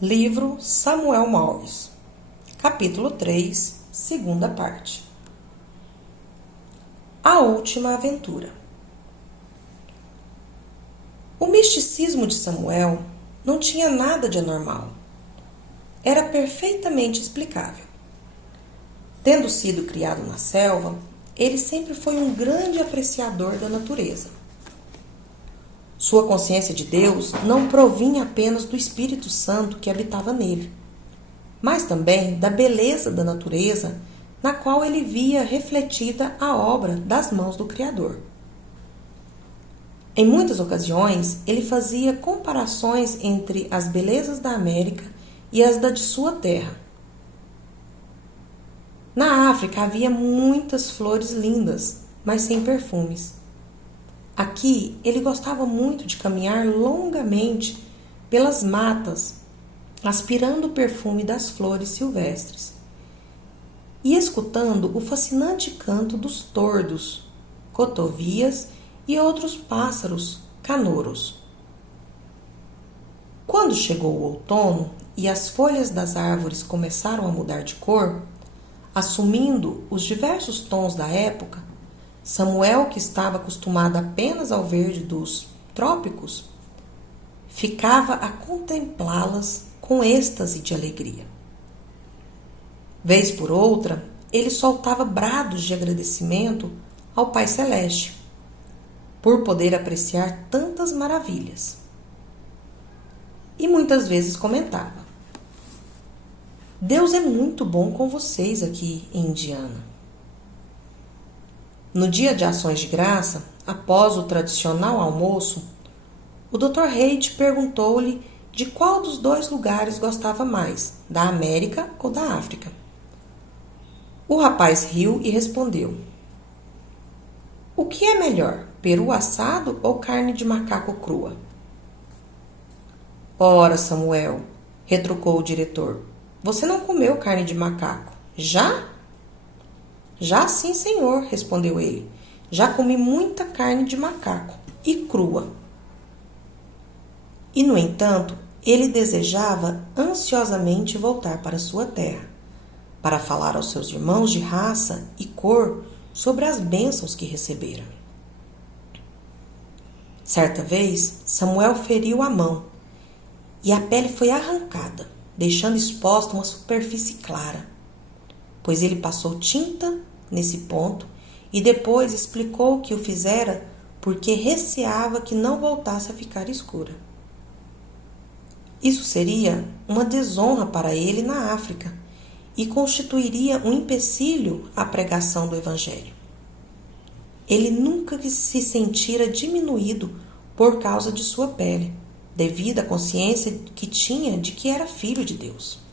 Livro Samuel Morris, capítulo 3, segunda parte. A última aventura. O misticismo de Samuel não tinha nada de anormal. Era perfeitamente explicável. Tendo sido criado na selva, ele sempre foi um grande apreciador da natureza. Sua consciência de Deus não provinha apenas do Espírito Santo que habitava nele, mas também da beleza da natureza na qual ele via refletida a obra das mãos do Criador. Em muitas ocasiões, ele fazia comparações entre as belezas da América e as da de sua terra. Na África havia muitas flores lindas, mas sem perfumes. Aqui, ele gostava muito de caminhar longamente pelas matas, aspirando o perfume das flores silvestres e escutando o fascinante canto dos tordos, cotovias e outros pássaros canouros. Quando chegou o outono e as folhas das árvores começaram a mudar de cor, assumindo os diversos tons da época, Samuel, que estava acostumado apenas ao verde dos trópicos, ficava a contemplá-las com êxtase de alegria. Vez por outra, ele soltava brados de agradecimento ao Pai Celeste por poder apreciar tantas maravilhas. E muitas vezes comentava: Deus é muito bom com vocês aqui em Indiana. No dia de ações de graça, após o tradicional almoço, o Dr. Reid perguntou-lhe de qual dos dois lugares gostava mais, da América ou da África. O rapaz riu e respondeu: O que é melhor, peru assado ou carne de macaco crua? Ora, Samuel, retrucou o diretor, você não comeu carne de macaco, já? Já sim, senhor, respondeu ele. Já comi muita carne de macaco, e crua. E, no entanto, ele desejava ansiosamente voltar para sua terra, para falar aos seus irmãos de raça e cor sobre as bênçãos que recebera. Certa vez, Samuel feriu a mão, e a pele foi arrancada, deixando exposta uma superfície clara, pois ele passou tinta nesse ponto e depois explicou que o fizera porque receava que não voltasse a ficar escura. Isso seria uma desonra para ele na África e constituiria um empecilho à pregação do Evangelho. Ele nunca se sentira diminuído por causa de sua pele, devido à consciência que tinha de que era filho de Deus.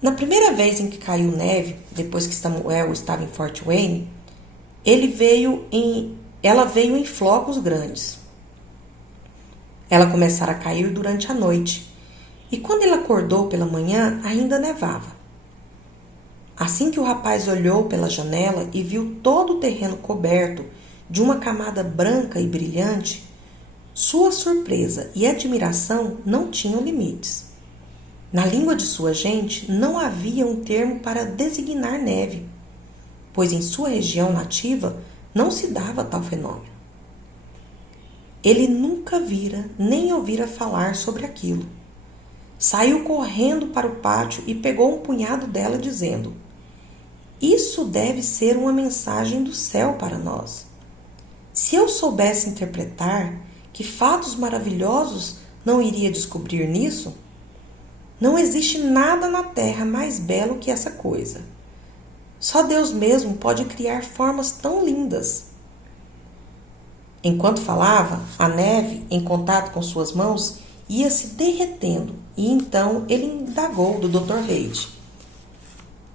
Na primeira vez em que caiu neve, depois que Samuel estava em Fort Wayne, ela veio em flocos grandes. Ela começara a cair durante a noite, e quando ele acordou pela manhã, ainda nevava. Assim que o rapaz olhou pela janela e viu todo o terreno coberto de uma camada branca e brilhante, sua surpresa e admiração não tinham limites. Na língua de sua gente não havia um termo para designar neve, pois em sua região nativa não se dava tal fenômeno. Ele nunca vira nem ouvira falar sobre aquilo. Saiu correndo para o pátio e pegou um punhado dela, dizendo: Isso deve ser uma mensagem do céu para nós. Se eu soubesse interpretar, que fatos maravilhosos não iria descobrir nisso? Não existe nada na terra mais belo que essa coisa. Só Deus mesmo pode criar formas tão lindas. Enquanto falava, a neve, em contato com suas mãos, ia se derretendo, e então ele indagou do Dr. Reid: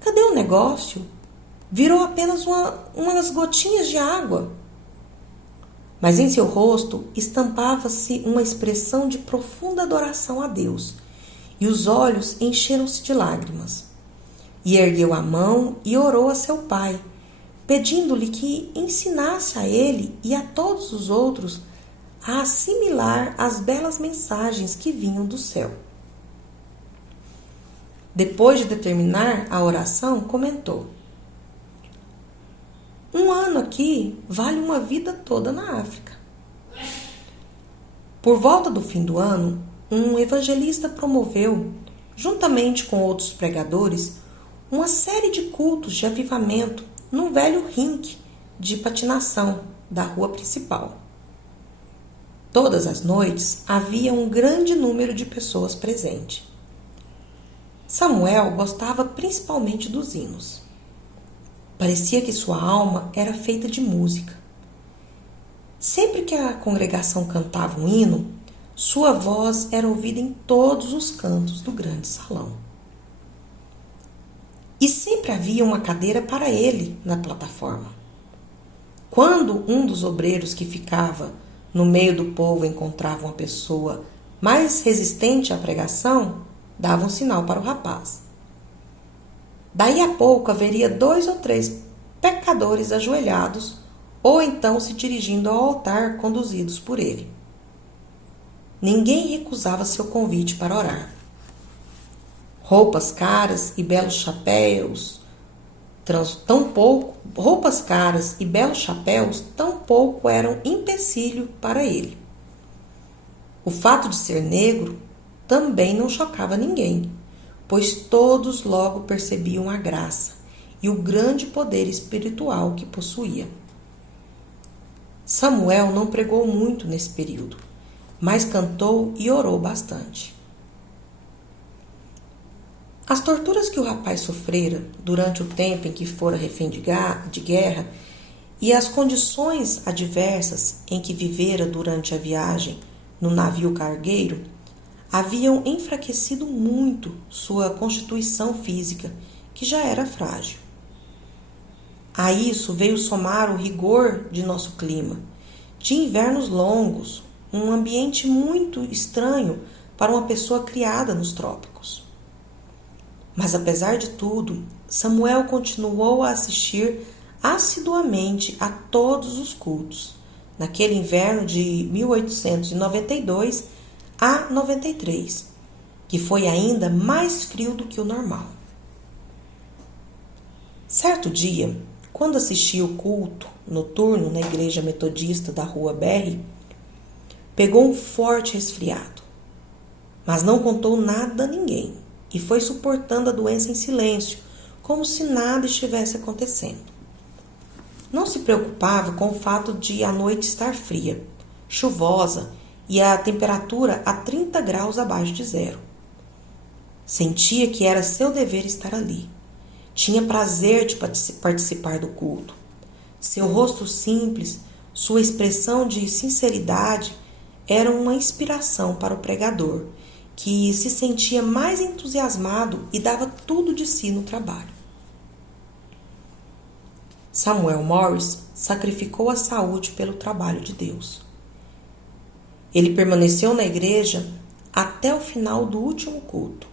Cadê o negócio? Virou apenas umas gotinhas de água. Mas em seu rosto estampava-se uma expressão de profunda adoração a Deus, e os olhos encheram-se de lágrimas. E ergueu a mão e orou a seu pai, pedindo-lhe que ensinasse a ele e a todos os outros a assimilar as belas mensagens que vinham do céu. Depois de terminar a oração, comentou: "Um ano aqui vale uma vida toda na África." Por volta do fim do ano, um evangelista promoveu, juntamente com outros pregadores, uma série de cultos de avivamento no velho rink de patinação da rua principal. Todas as noites havia um grande número de pessoas presentes. Samuel gostava principalmente dos hinos. Parecia que sua alma era feita de música. Sempre que a congregação cantava um hino, sua voz era ouvida em todos os cantos do grande salão. E sempre havia uma cadeira para ele na plataforma. Quando um dos obreiros que ficava no meio do povo encontrava uma pessoa mais resistente à pregação, dava um sinal para o rapaz. Daí a pouco haveria 2 ou 3 pecadores ajoelhados ou então se dirigindo ao altar conduzidos por ele. Ninguém recusava seu convite para orar. Roupas caras e belos chapéus tão pouco eram empecilho para ele. O fato de ser negro também não chocava ninguém, pois todos logo percebiam a graça e o grande poder espiritual que possuía. Samuel não pregou muito nesse período, mas cantou e orou bastante. As torturas que o rapaz sofrera durante o tempo em que fora refém de guerra e as condições adversas em que vivera durante a viagem no navio cargueiro haviam enfraquecido muito sua constituição física, que já era frágil. A isso veio somar o rigor de nosso clima, de invernos longos, um ambiente muito estranho para uma pessoa criada nos trópicos. Mas apesar de tudo, Samuel continuou a assistir assiduamente a todos os cultos, naquele inverno de 1892 a 93, que foi ainda mais frio do que o normal. Certo dia, quando assistia o culto noturno na igreja metodista da Rua Berry, pegou um forte resfriado, mas não contou nada a ninguém e foi suportando a doença em silêncio, como se nada estivesse acontecendo. Não se preocupava com o fato de a noite estar fria, chuvosa e a temperatura a 30 graus abaixo de zero. Sentia que era seu dever estar ali. Tinha prazer de participar do culto. Seu rosto simples, sua expressão de sinceridade eram uma inspiração para o pregador, que se sentia mais entusiasmado e dava tudo de si no trabalho. Samuel Morris sacrificou a saúde pelo trabalho de Deus. Ele permaneceu na igreja até o final do último culto.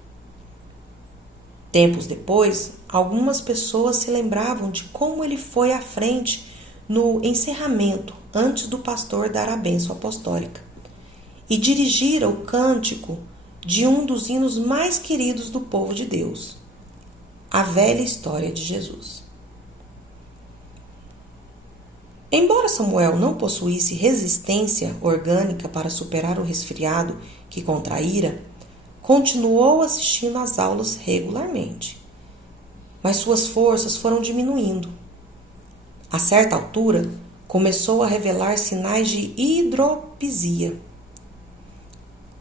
Tempos depois, algumas pessoas se lembravam de como ele foi à frente no encerramento antes do pastor dar a bênção apostólica e dirigir o cântico de um dos hinos mais queridos do povo de Deus, a velha história de Jesus. Embora Samuel não possuísse resistência orgânica para superar o resfriado que contraíra, continuou assistindo às aulas regularmente. Mas suas forças foram diminuindo. A certa altura, começou a revelar sinais de hidropisia.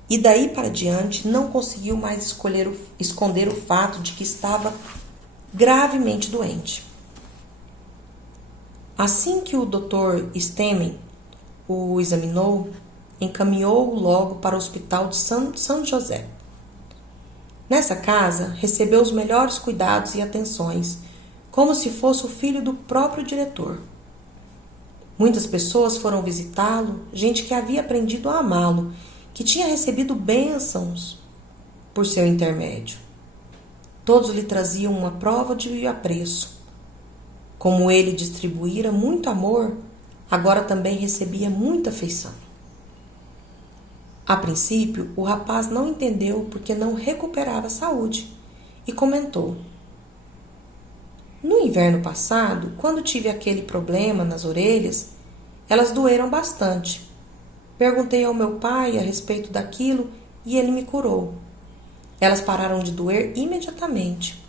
E daí para diante não conseguiu mais esconder o fato de que estava gravemente doente. Assim que o Dr. Stemen o examinou, encaminhou-o logo para o hospital de São José. Nessa casa, recebeu os melhores cuidados e atenções, como se fosse o filho do próprio diretor. Muitas pessoas foram visitá-lo, gente que havia aprendido a amá-lo, que tinha recebido bênçãos por seu intermédio. Todos lhe traziam uma prova de apreço. Como ele distribuíra muito amor, agora também recebia muita afeição. A princípio, o rapaz não entendeu porque não recuperava a saúde e comentou: no inverno passado, quando tive aquele problema nas orelhas, elas doeram bastante. Perguntei ao meu pai a respeito daquilo e ele me curou. Elas pararam de doer imediatamente.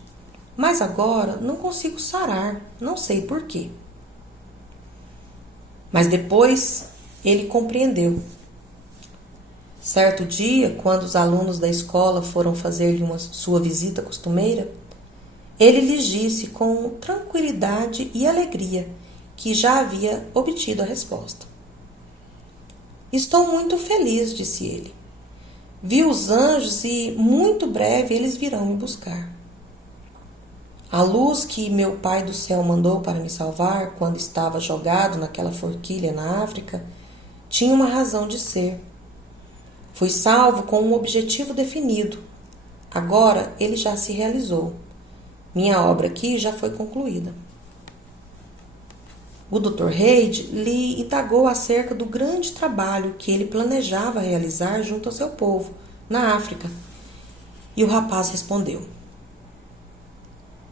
Mas agora não consigo sarar, não sei por quê. Mas depois ele compreendeu. Certo dia, quando os alunos da escola foram fazer-lhe sua visita costumeira, ele lhes disse com tranquilidade e alegria que já havia obtido a resposta. Estou muito feliz, disse ele. Vi os anjos e muito breve eles virão me buscar. A luz que meu Pai do céu mandou para me salvar quando estava jogado naquela forquilha na África tinha uma razão de ser. Fui salvo com um objetivo definido. Agora ele já se realizou. Minha obra aqui já foi concluída. O Dr. Reid lhe indagou acerca do grande trabalho que ele planejava realizar junto ao seu povo, na África. E o rapaz respondeu: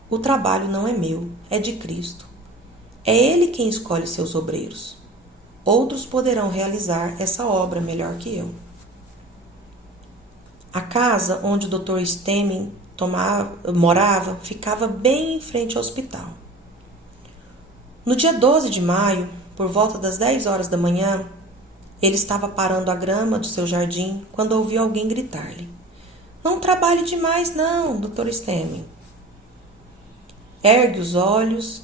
o trabalho não é meu, é de Cristo. É Ele quem escolhe seus obreiros. Outros poderão realizar essa obra melhor que eu. A casa onde o Dr. Stemmen morava ficava bem em frente ao hospital. No dia 12 de maio, por volta das 10 horas da manhã, ele estava parando a grama do seu jardim quando ouviu alguém gritar-lhe: não trabalhe demais não, Dr. Stemmen. Ergue os olhos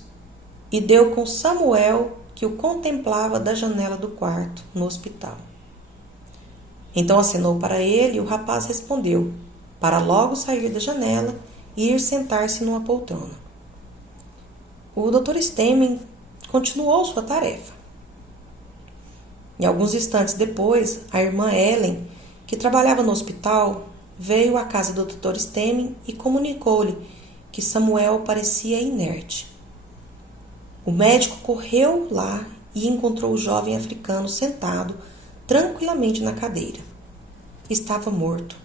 e deu com Samuel, que o contemplava da janela do quarto, no hospital. Então acenou para ele e o rapaz respondeu, para logo sair da janela e ir sentar-se numa poltrona. O Dr. Stemmen continuou sua tarefa. E alguns instantes depois, a irmã Ellen, que trabalhava no hospital, veio à casa do Dr. Stemmen e comunicou-lhe que Samuel parecia inerte. O médico correu lá e encontrou o jovem africano sentado tranquilamente na cadeira. Estava morto.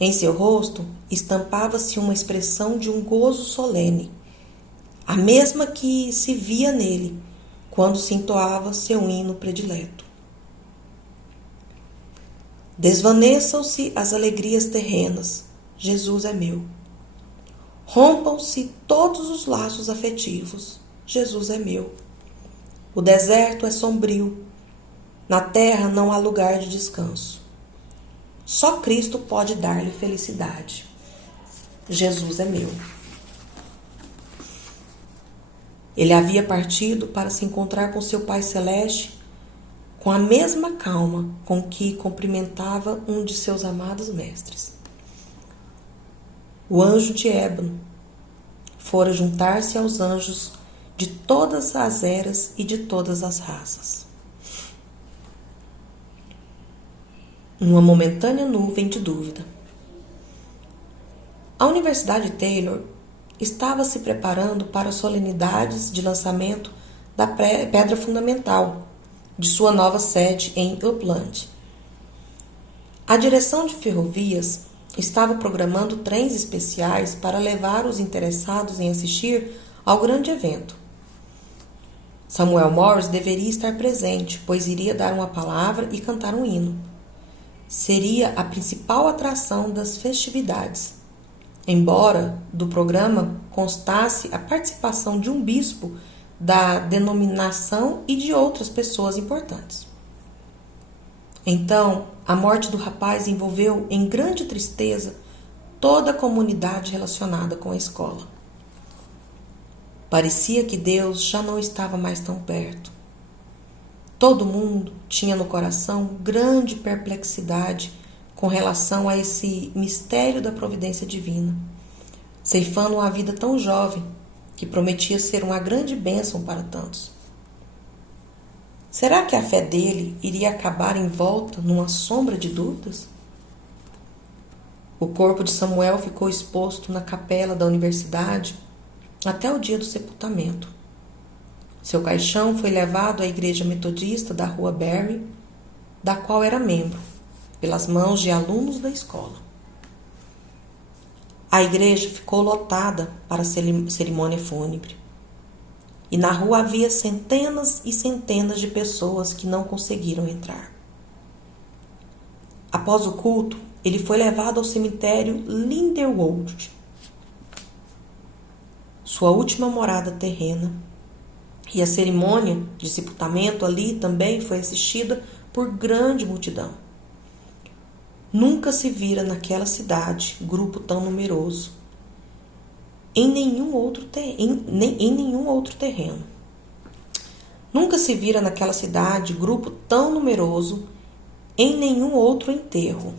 Em seu rosto estampava-se uma expressão de um gozo solene, a mesma que se via nele quando se entoava seu hino predileto. Desvaneçam-se as alegrias terrenas, Jesus é meu. Rompam-se todos os laços afetivos, Jesus é meu. O deserto é sombrio, na terra não há lugar de descanso. Só Cristo pode dar-lhe felicidade. Jesus é meu. Ele havia partido para se encontrar com seu Pai Celeste com a mesma calma com que cumprimentava um de seus amados mestres. O anjo de ébano fora juntar-se aos anjos de todas as eras e de todas as raças. Uma momentânea nuvem de dúvida. A Universidade Taylor estava se preparando para as solenidades de lançamento da pedra fundamental de sua nova sede em Upland. A direção de ferrovias estava programando trens especiais para levar os interessados em assistir ao grande evento. Samuel Morse deveria estar presente, pois iria dar uma palavra e cantar um hino. Seria a principal atração das festividades, embora do programa constasse a participação de um bispo da denominação e de outras pessoas importantes. Então, a morte do rapaz envolveu em grande tristeza toda a comunidade relacionada com a escola. Parecia que Deus já não estava mais tão perto. Todo mundo tinha no coração grande perplexidade com relação a esse mistério da providência divina, ceifando uma vida tão jovem que prometia ser uma grande bênção para tantos. Será que a fé dele iria acabar envolta numa sombra de dúvidas? O corpo de Samuel ficou exposto na capela da universidade até o dia do sepultamento. Seu caixão foi levado à igreja metodista da Rua Barry, da qual era membro, pelas mãos de alunos da escola. A igreja ficou lotada para a cerimônia fúnebre. E na rua havia centenas e centenas de pessoas que não conseguiram entrar. Após o culto, ele foi levado ao cemitério Lindenwold, sua última morada terrena, e a cerimônia de sepultamento ali também foi assistida por grande multidão. Nunca se vira naquela cidade grupo tão numeroso, em nenhum outro terreno. Nunca se vira naquela cidade grupo tão numeroso em nenhum outro enterro.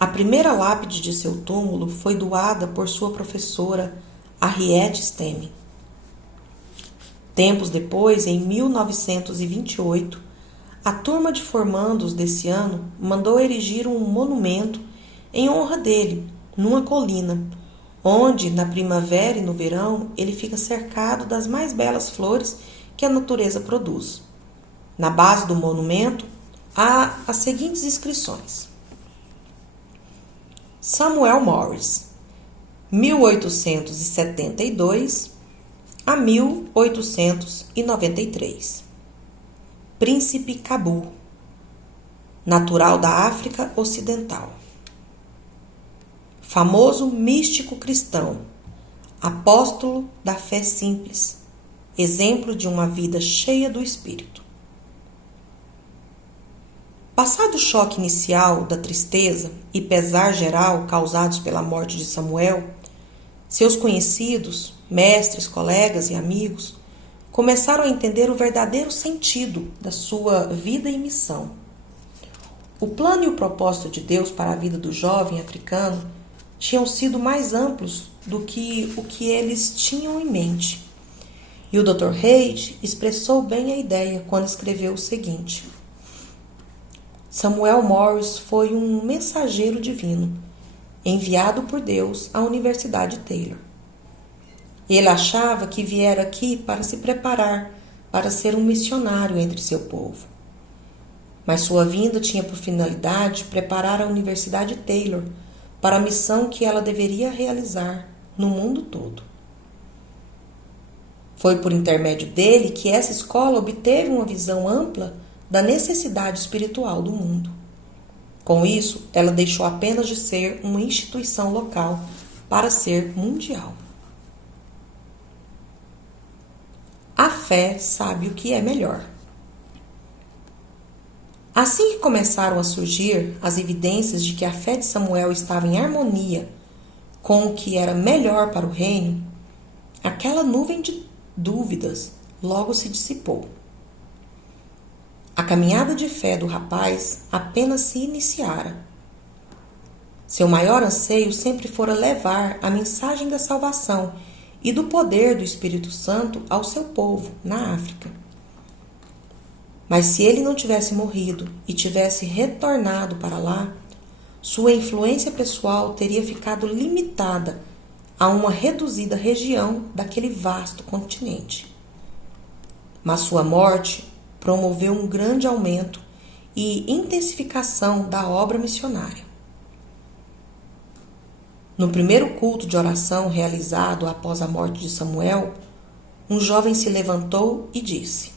A primeira lápide de seu túmulo foi doada por sua professora Harriet Stemming. Tempos depois, em 1928, a turma de formandos desse ano mandou erigir um monumento em honra dele, numa colina, onde, na primavera e no verão, ele fica cercado das mais belas flores que a natureza produz. Na base do monumento, há as seguintes inscrições: Samuel Morris, 1872 a 1893. Príncipe Cabu, natural da África Ocidental. Famoso místico cristão, apóstolo da fé simples, exemplo de uma vida cheia do Espírito. Passado o choque inicial da tristeza e pesar geral causados pela morte de Samuel, seus conhecidos, mestres, colegas e amigos começaram a entender o verdadeiro sentido da sua vida e missão. O plano e o propósito de Deus para a vida do jovem africano tinham sido mais amplos do que o que eles tinham em mente. E o Dr. Reid expressou bem a ideia quando escreveu o seguinte: Samuel Morris foi um mensageiro divino, enviado por Deus à Universidade Taylor. Ele achava que viera aqui para se preparar para ser um missionário entre seu povo. Mas sua vinda tinha por finalidade preparar a Universidade Taylor para a missão que ela deveria realizar no mundo todo. Foi por intermédio dele que essa escola obteve uma visão ampla da necessidade espiritual do mundo. Com isso, ela deixou apenas de ser uma instituição local para ser mundial. A fé sabe o que é melhor. Assim que começaram a surgir as evidências de que a fé de Samuel estava em harmonia com o que era melhor para o reino, aquela nuvem de dúvidas logo se dissipou. A caminhada de fé do rapaz apenas se iniciara. Seu maior anseio sempre fora levar a mensagem da salvação e do poder do Espírito Santo ao seu povo, na África. Mas se ele não tivesse morrido e tivesse retornado para lá, sua influência pessoal teria ficado limitada a uma reduzida região daquele vasto continente. Mas sua morte promoveu um grande aumento e intensificação da obra missionária. No primeiro culto de oração realizado após a morte de Samuel, um jovem se levantou e disse: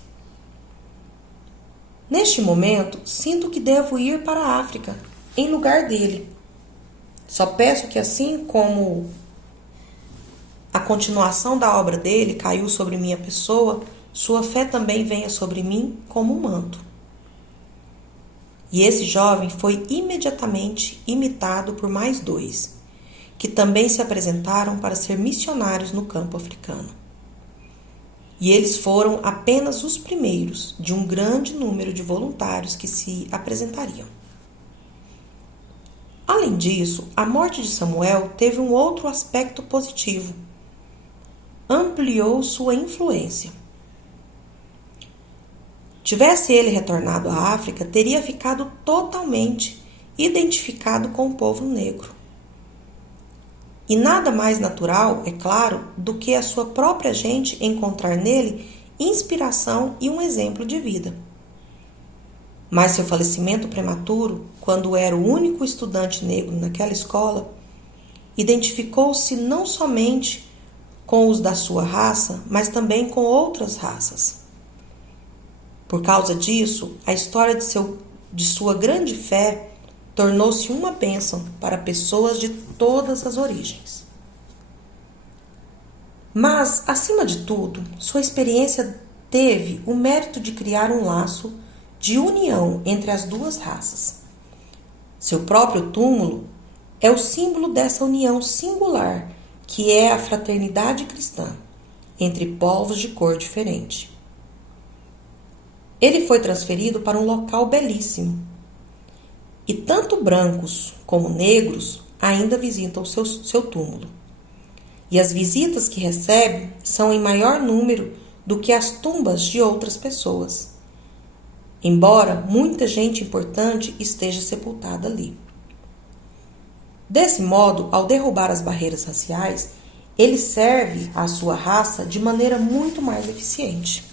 Neste momento, sinto que devo ir para a África, em lugar dele. Só peço que, assim como a continuação da obra dele caiu sobre minha pessoa, sua fé também venha sobre mim como um manto. E esse jovem foi imediatamente imitado por mais 2, que também se apresentaram para ser missionários no campo africano. E eles foram apenas os primeiros de um grande número de voluntários que se apresentariam. Além disso, a morte de Samuel teve um outro aspecto positivo. Ampliou sua influência. Tivesse ele retornado à África, teria ficado totalmente identificado com o povo negro. E nada mais natural, é claro, do que a sua própria gente encontrar nele inspiração e um exemplo de vida. Mas seu falecimento prematuro, quando era o único estudante negro naquela escola, identificou-se não somente com os da sua raça, mas também com outras raças. Por causa disso, a história de sua grande fé tornou-se uma bênção para pessoas de todas as origens. Mas, acima de tudo, sua experiência teve o mérito de criar um laço de união entre as duas raças. Seu próprio túmulo é o símbolo dessa união singular, que é a fraternidade cristã entre povos de cor diferente. Ele foi transferido para um local belíssimo, e tanto brancos como negros ainda visitam seu túmulo. E as visitas que recebe são em maior número do que as tumbas de outras pessoas, embora muita gente importante esteja sepultada ali. Desse modo, ao derrubar as barreiras raciais, ele serve à sua raça de maneira muito mais eficiente.